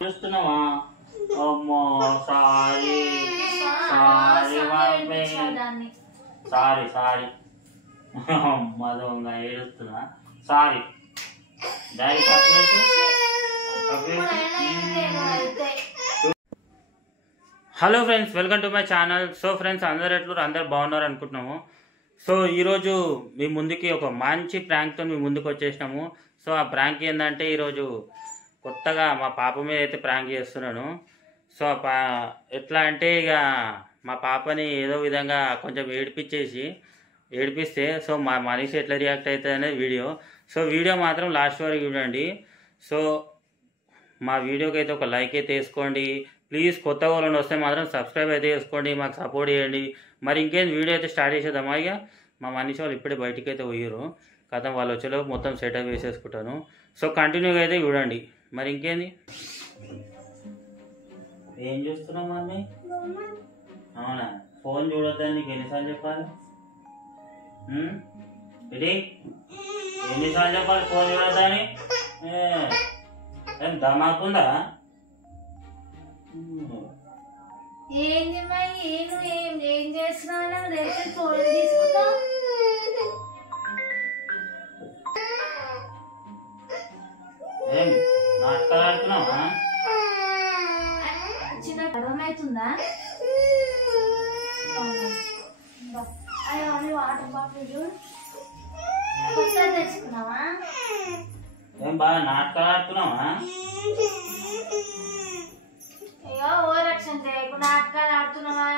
చూస్తున్నావా? అమ్మో sorry sorry mummy, sorry sorry అమ్మదో ఏడుస్తున్నా, sorry daddy hello friends, welcome to my channel. So friends, అందరు బాగున్నారు అనుకుంటున్నాము. సో ఈరోజు మీ ముందుకి ఒక మంచి ప్రాంక్తో మీ ముందుకు వచ్చేసినాము. సో ఆ ప్రాంక్ ఏంటంటే, ఈరోజు కొత్తగా మా పాప మీద అయితే ప్రాంక్ చేస్తున్నాను. సో ఎట్లా అంటే, ఇక మా పాపని ఏదో విధంగా కొంచెం ఏడిపిస్తే సో మా మనిషి ఎట్లా రియాక్ట్ అవుతుంది అనేది వీడియో. సో వీడియో మాత్రం లాస్ట్ వరకు చూడండి. సో మా వీడియోకి అయితే ఒక లైక్ అయితే వేసుకోండి ప్లీజ్. కొత్త వాళ్ళని వస్తే మాత్రం సబ్స్క్రైబ్ అయితే చేసుకోండి, మాకు సపోర్ట్ చేయండి. మరి ఇంకేం వీడియో అయితే స్టార్ట్ చేసేద్దామా? ఇక మా మనిషి వాళ్ళు ఇప్పుడే బయటికి అయితే పోయారు కదా, వాళ్ళు వచ్చేలోపు మొత్తం సెటప్ వేసేసుకుంటాను. సో కంటిన్యూగా అయితే చూడండి. మరి ఇంకేంది, ఏం చూస్తున్నావు మమ్మీ? అవునా, ఫోన్ చూడొద్దని నీకు ఎన్నిసార్లు చెప్పాలి? ఇది ఎన్నిసార్లు చెప్పాలి ఫోన్ చూడొద్దని? ఏం దమాకుందా? ఏంది మరి, ఏం చేస్తున్నావు? ఫోన్ తీసుకుంటా ఏం నాటకాలు ఆడుతున్నావా? చిన్న అర్థమవుతుందా? అయ్యో వాటర్ బాటిల్ కొత్తగా తెచ్చుకున్నావా? ఏం బాగా నాటకాలు ఆడుతున్నావా? అయ్యో ఓవర్ యాక్షన్ చేయకుండా నాటకాలు ఆడుతున్నావా?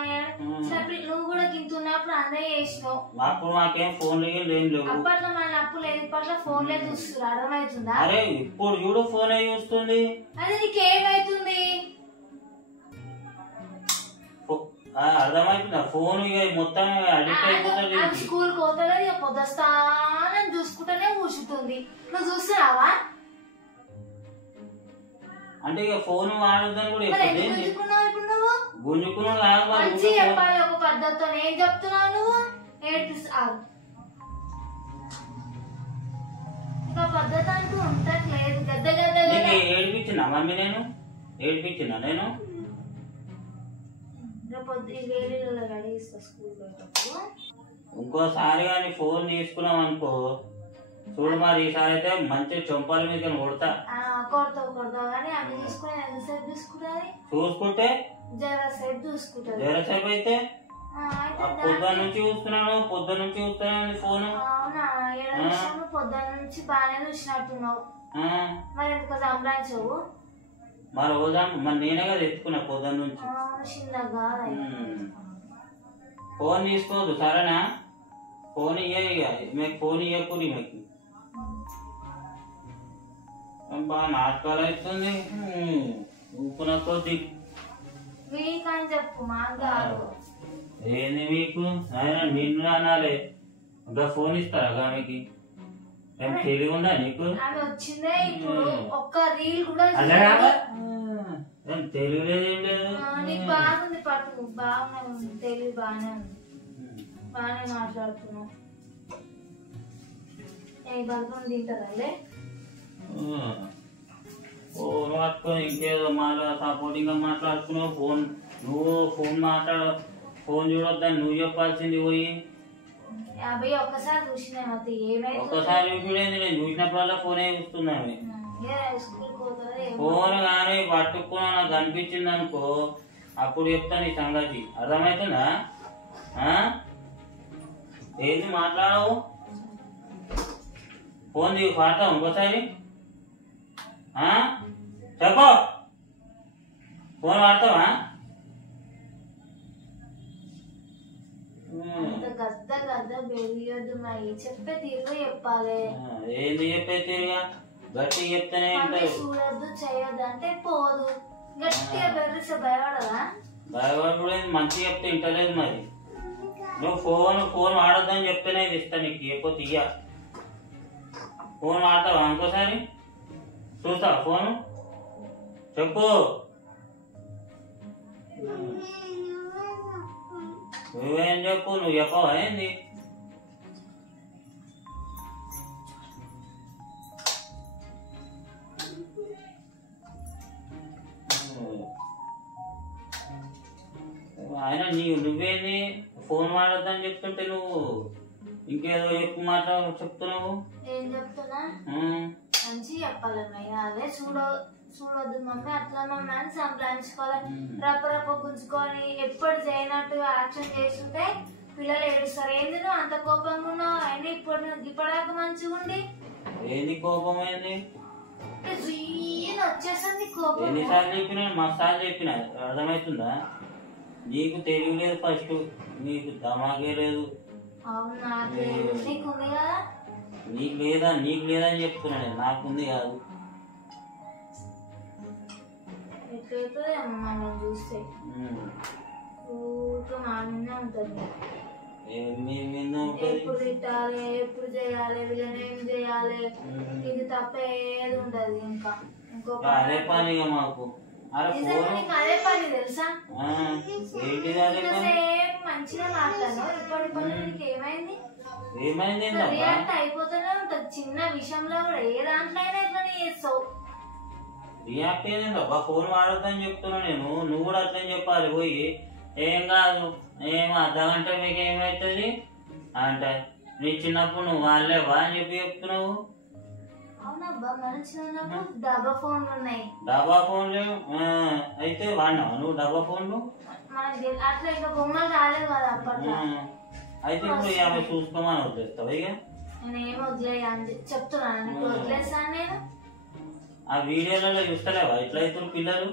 నువ్వు కూడా గింతున్నప్పుడు అందరూ చేసినావు. అప్పుడు మాకేం ఫోన్లు ఏం లేవు. అప్పట్లో మన అప్పుడు లేదు, ఇప్పట్లో ఫోన్లే చూస్తున్నారు. అర్థమవుతుందా? అరే ఇప్పుడు చూడు ఫోనే చూస్తుంది. అదే నీకేమైతుంది? అర్థమవుతుందా? ఫోన్ ఇక మొత్తం అడిక్ట్ అయిపోతుంది. స్కూల్ పోతాడు, ఇక పొద్దుస్తానని చూసుకుంటూనే కూర్చుంటుంది. నువ్వు చూస్తున్నావా? అంటే ఇక ఫోన్ వాడొద్దని కూడా గుంజుకున్నావు. ఇప్పుడు నువ్వు గుంజుకున్నాడు కాదు, మంచి చెప్పాలి ఒక పద్ధతితో. ఏం చెప్తున్నావు నువ్వు? ఏడిపిస్తావు. ఇంకా పద్ధతి అంటూ ఉండట్లేదు. ఏడిపించినా మమ్మీ? నేను ఏడిపించినా? నేను ఇంకోసారి కానీ ఫోన్ తీసుకున్నాం అనుకో, చూడు మరి ఈసారి అయితే మంచి చొంపాల మీద కొడతా. కొడతావు కానీ అవి తీసుకుని ఎంతసేపు తీసుకుంటుంది? చూసుకుంటే జరసేపు చూసుకుంటుంది. జరసేపు అయితే పొద్దున్న నుంచి చూస్తున్నాను ఫోన్. అవునా? పొద్దున్న నుంచి బాగానే చూసినట్టున్నావు. మరి ఎందుకు సంభ్రాంచవు? మరి మరి నేనే కదా ఎత్తుకున్నా పొద్దున్న నుంచి. ఫోన్ తీసుకోవద్దు సరేనా? ఫోన్ మీకు ఫోన్ ఇవ్వకూడదు. మీకు బాగా నాటకాలు అవుతుంది. ఊపున కొద్ది చెప్పు. ఏంది మీకు? ఆయన నిన్ను అనాలి. ఇంకా ఫోన్ ఇస్తారా మీకు? ఏం తెలివి ఉందా నీకు? వచ్చిందే ఇప్పుడు ఒక్క రీల్ కూడా ఏం తెలివి లేదేం లేదు. నీకు బాగుంది పట్టు, బాగానే ఉంది, తెలివి బాగానే ఉంది, బాగానే మాట్లాడుతున్నావు. ఏ బల్బం తింటారా? ఫోన్ పట్టుకొని ఇంకేదో సపోర్టింగ్ గా మాట్లాడుతున్నావు. నువ్వు ఫోన్ చూడొద్దని నువ్వు చెప్పాల్సింది పోయి. ఒక్కసారి చూసినా ఏమైంది? ఒక్కసారి చూడేది, నేను చూసినప్పుడల్లా ఫోనే చూస్తున్నాను. ఫోన్ కానీ పట్టుకున్నా నాకు కనిపించింది అనుకో, అప్పుడు చెప్తాను ఈ సంగతి. అర్థమవుతుందా? ఏంది మాట్లాడవు? ఫోన్ పాడతావు ఇంకోసారి? చెప్పు, ఫోన్ వాడతావా? చెప్పే తీరుగా చెప్పాలి. ఏంది చెప్పే తీరుగా? గట్టి చెప్తానే చూడద్దు చేయొద్దు అంటే పోదు. గట్టిగా బెదిరిస్తే భయపడదా? భయపడలేదు. మంచి చెప్తే ఇంటలేదు. మరి నువ్వు ఫోన్ వాడొద్దని చెప్తేనే ఇస్తా నీకు. లేకపోతే ఇయ్య. ఫోన్ వాడతావా ఇంకోసారి? చూస్తావా ఫోను? చెప్పు. నువ్వేం చెప్పు, నువ్వు చెప్పవా ఏంది? ఆయన నువ్వేంది ఫోన్ మాట్లాడద్దని చెప్తుంటే నువ్వు ఇంకేదో ఎక్కువ మాట చెప్తున్నావు. ఏం చెప్తున్నా మంచి చెప్పాలన్నయ్య. అదే చూడొద్దు మమ్మీ అట్లా మమ్మీ అని సంప్లాయించుకోవాలి. రప్ప గుంజుకొని ఎప్పుడు చేయనట్టు యాక్షన్ చేస్తుంటే పిల్లలు ఏడుస్తారు. ఏంది నువ్వు అంత కోపంగా ఉన్నావు? అయినా ఇప్పటిదాకా మంచిగా ఉండి ఏంది కోపం? ఏంది వచ్చేస్తుంది కోపం. ఎన్నిసార్లు చెప్పినా మస్తాలు చెప్పిన అర్థమవుతుందా? నీకు తెలివి లేదు, ఫస్ట్ నీకు దమాగే లేదు. అవునా నీకుంది కదా? నీకు లేదా? నీకు లేదని చెప్తున్నా నేను, నాకుంది కాదు. ఎట్లయితే మనం చూస్తే ఊరికే మా మీద ఉంటుంది. ఎప్పుడు తిట్టాలి, ఎప్పుడు చేయాలి, వీళ్ళని ఏం చేయాలి, ఇది తప్ప ఏది ఉండదు. ఇంకా అదే పని మాకు. అదే పని తెలుసా? మంచిగా మాట్లాడు. ఇప్పటి నీకు ఏమైంది? రియాక్ట్ అయిపోతూనే ఉంటది చిన్న విషయంలో కూడా. ఏ దాంట్లో అయినా ఇట్లా చేస్తావు. రియాక్ట్ అయ్యేదబ్బా, ఫోన్ వాడొద్దని చెప్తున్నా నేను. నువ్వు కూడా అట్లనే చెప్పాలి. పోయి ఏం కాదు, ఏం అర్ధగంట మీకు ఏమవుతుంది అంటే నీ చిన్నప్పుడు నువ్వు వాళ్ళేవా అని చెప్తున్నావు. అవునబ్బా, మన చిన్నప్పుడు డబ్బా ఫోన్లు ఉన్నాయి. డబ్బా ఫోన్లు అయితే వాడినావా నువ్వు? డబ్బా ఫోన్లు అట్లా ఇక బొమ్మలు రాలేదు కదా అప్పట్లో. అయితే ఇప్పుడు 50 చూసుకోమని వదిలేస్తావు. ఇక నేను ఏం వదిలేయని చెప్తున్నాను. నీకు వదిలేస్తాను నేను. ఆ వీడియోలలో చూస్తలేవా ఇట్లా అవుతారు పిల్లలు?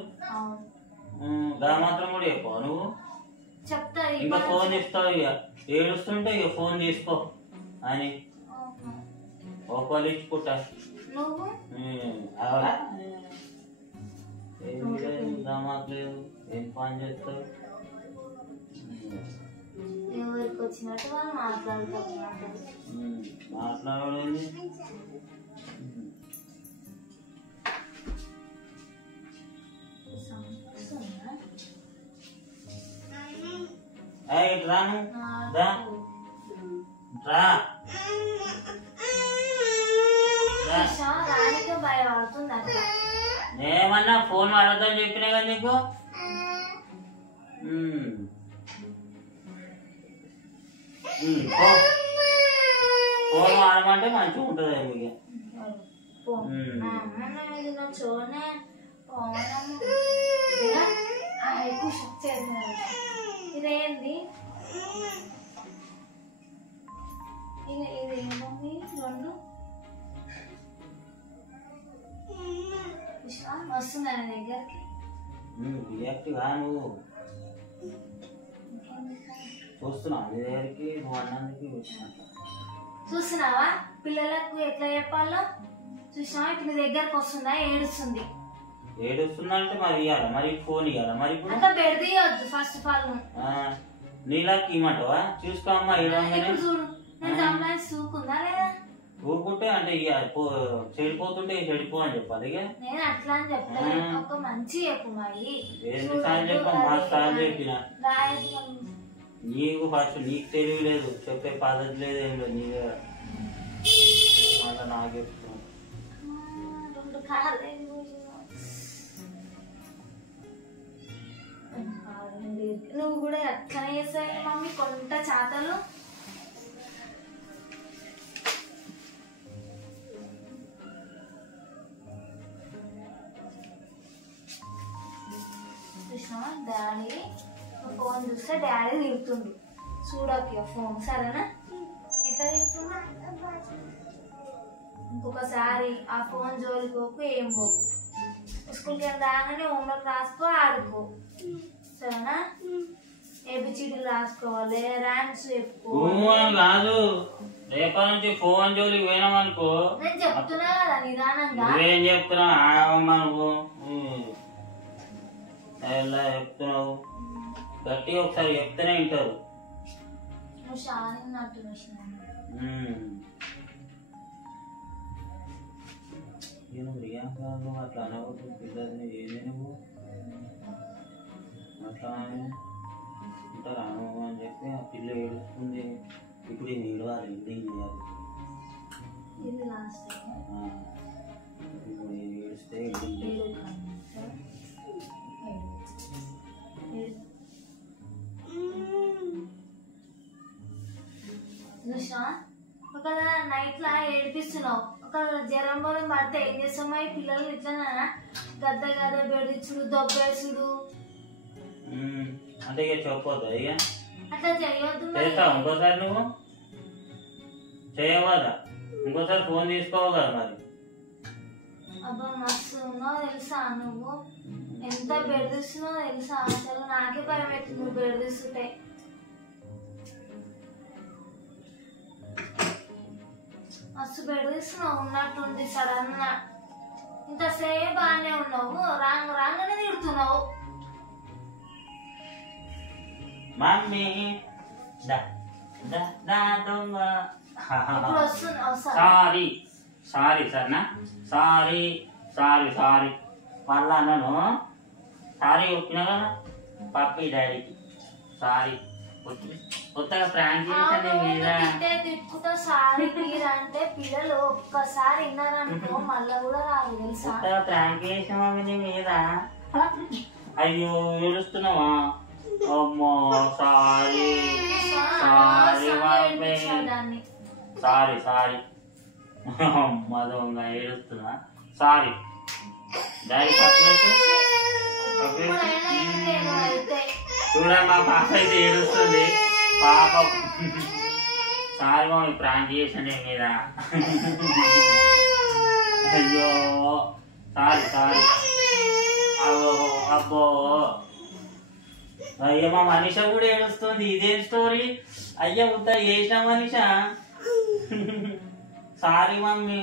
దా మాత్రం కూడా చెప్పావు నువ్వు. చెప్తా. ఇంకా ఫోన్ ఇస్తావు. ఇక ఏడుస్తుంటే ఇక ఫోన్ తీసుకో అని ఒకళ్ళు ఇచ్చుకుంటా. నువ్వు ఏం లేదు, దామాట్లేదు, ఏం పని చేస్తావు? ఎవరికి వచ్చినట్టు వాళ్ళు మాట్లాడలేదు. రాను రా రానికే భయపడుతుంది. ఏమన్నా ఫోన్ వాడద్దని చెప్పినా కదా నీకు. ఫోన్ వాడమంటే మంచిగా ఉంటుంది. మీకు ఇదేంది? ఇదేమీ రెండు వస్తుందా దగ్గరికి? రియాక్ట్ గా నువ్వు చూస్తున్నావు నీ దగ్గరికి. నువ్వు అన్నందుకు చూస్తున్నావా పిల్లలకు ఎట్లా చెప్పాలో? చూసినావా ఇప్పుడు నీ దగ్గరకు వస్తుందా? ఏడుస్తుంది. ఏడుస్తుందా అంటే మరి ఇవ్వాలా? మరి ఫోన్ ఇవ్వాలా? మరి ఇప్పుడు అట్లా పెడితే ఫస్ట్ ఆఫ్ ఆల్ నీలాకి ఇమ్మంటావా? చూసుకో అమ్మా. చూడు నేను సంప్లాయించి చూకుందా లేదా? ఊరుకుంటే అంటే ఇక చెడిపోతుంటే చెడిపో అని చెప్పాలి. ఇక నేను అట్లా అని చెప్తాను. ఒక మంచి చెప్పు మరి. సార్లు చెప్పా మా సార్లు చెప్పిన. నీకు ఫస్ట్ నీకు తెలివి లేదు, చెప్పే పద్ధతి లేదు, ఏం లేదు. నీ మళ్ళీ నాకు చెప్తున్నాను. నువ్వు కూడా ఎట్లనే చేస్తావు మమ్మీ కొంత చాతలు. చూసినావా డాడీ ఫోన్ చూస్తే డాడీ తిడుతుండు. చూడకి ఫోన్ సరేనా? ఎట్లా తిడుతున్నా? ఇంకొకసారి ఆ ఫోన్ జోలికోకు, ఏం పోకు. స్కూల్కి రాగానే హోంవర్క్ రాసుకో, ఆడుకో సరేనా? ఏబిసిడీలు రాసుకోవాలి, ర్యామ్స్ కాదు. రేపటి నుంచి ఫోన్ జోలికి పోయినామనుకో. నేను చెప్తున్నా కదా నిదానంగా. ఏం చెప్తున్నా అనుకో, ఎలా చెప్తున్నావు? గట్టిగా ఒకసారి చెప్తేనే వింటారు. నువ్వు షానిన్నట్టు రియాంకాలు అట్లా అనవద్దు పిల్లల్ని. ఏది నువ్వు అట్లా ఉంటారు అను అని చెప్పి ఆ పిల్ల ఏడుస్తుంది. ఇప్పుడు ఇది ఏడవాలి, ఇప్పుడు ఏం చేయాలి? ఇప్పుడు ఏడిస్తే చూసా ఒక నైట్ లా ఏడిపిస్తున్నావు, ఒక జ్వరం బలం పడితే ఏం చేస్తామా ఈ పిల్లలు ఇట్లా గద్ద గద్ద బెడిచుడు దొబ్బేసుడు అంటే ఇక చెప్పొద్దు ఇక అట్లా చేయొద్దు. చేస్తావు ఇంకోసారి నువ్వు చేయవాలా, ఇంకోసారి ఫోన్ తీసుకోవు కదా మరి. అబ్బా మస్తు ఉన్నావు తెలుసా నువ్వు, ఎంత బెదిరిస్తున్నావు తెలుసా, అసలు నాకే భయం అవుతుంది నువ్వు బెదిరిస్తుంటే. మస్తు బెదిరిస్తున్నావు ఉన్నట్టుండి సడన్ గా, ఇంతసేపు బాగానే ఉన్నావు, రాగానే తిడుతున్నావు. మమ్మీ ఇప్పుడు వస్తున్నావు సారీ సారీ సరేనా, సారీ సారీ సారీ మళ్ళా అన్నాను, సారీ చెప్పినా కదా పప్పి డాడీకి సారీ. కొత్తగా ప్రాంక్ చేశాను మీద తిట్టుకుంటా సారీ మీరు అంటే పిల్లలు ఒక్కసారి విన్నారనుకో మళ్ళా కూడా రాదు తెలుసా. కొత్తగా ప్రాంక్ చేసామా నీ మీద, అయ్యో ఏడుస్తున్నావా, అమ్మో sorry sorry mummy sorry sorry అమ్మ దొంగ ఏడుస్తున్నా సారీ డాడీ పక్కన చూడమ్మా పాప అయితే ఏడుస్తుంది పాప. సారీ మమ్మీ ప్రాంక్ చేసానే మీద, అయ్యో సారీ సారీ అబ్బో అబ్బో. అయ్యో మా మనీష కూడా ఏడుస్తుంది, ఇదేం స్టోరీ అయ్యా ఉత్త చేసిన మనీష సారీ మమ్మీ.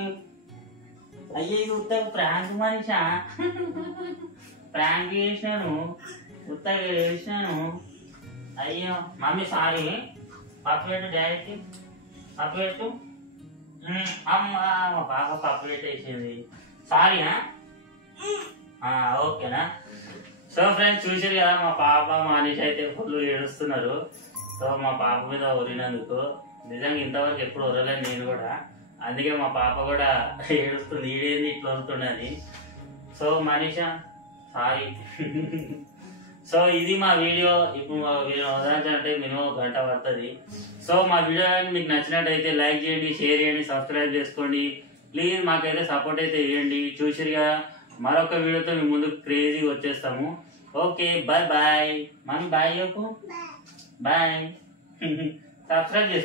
అయ్యో ఇది ఉత్త ప్రాంక్ మనీష, ప్రాంక్ చేసినాను ఉత్తగా చేసినాను. అయ్యో మమ్మీ సారీ, పప్పు పెట్టు డాడీకి పప్పు పెట్టు. అమ్మ మా పాప పప్పు పెట్టేసింది సారీనా, ఓకేనా. సో ఫ్రెండ్స్ చూసారు కదా మా పాప మనీష అయితే ఫుల్ ఏడుస్తున్నారు. సో మా పాప మీద ఊరినందుకు నిజంగా ఇంతవరకు ఎప్పుడు వదలలేదు నేను కూడా, అందుకే మా పాప కూడా ఏడుస్తుంది ఈడేంది ఇట్లా వదులుతున్నది. So Manisha sorry. సో ఇది మా వీడియో. ఇప్పుడు వదలాలంటే మినిమం 1 గంట పడుతుంది. సో మా వీడియో మీకు నచ్చినట్టయితే లైక్ చేయండి, షేర్ చేయండి, సబ్స్క్రైబ్ చేసుకోండి ప్లీజ్. మాకైతే సపోర్ట్ అయితే ఇవ్వండి. చూసిరుగా మరొక వీడియోతో మీ ముందుకు క్రేజీ వచ్చేస్తాము. Okay bye bye. మనం బాయ్ చెప్పు, బాయ్. సబ్స్క్రైబ్ చేసుకో.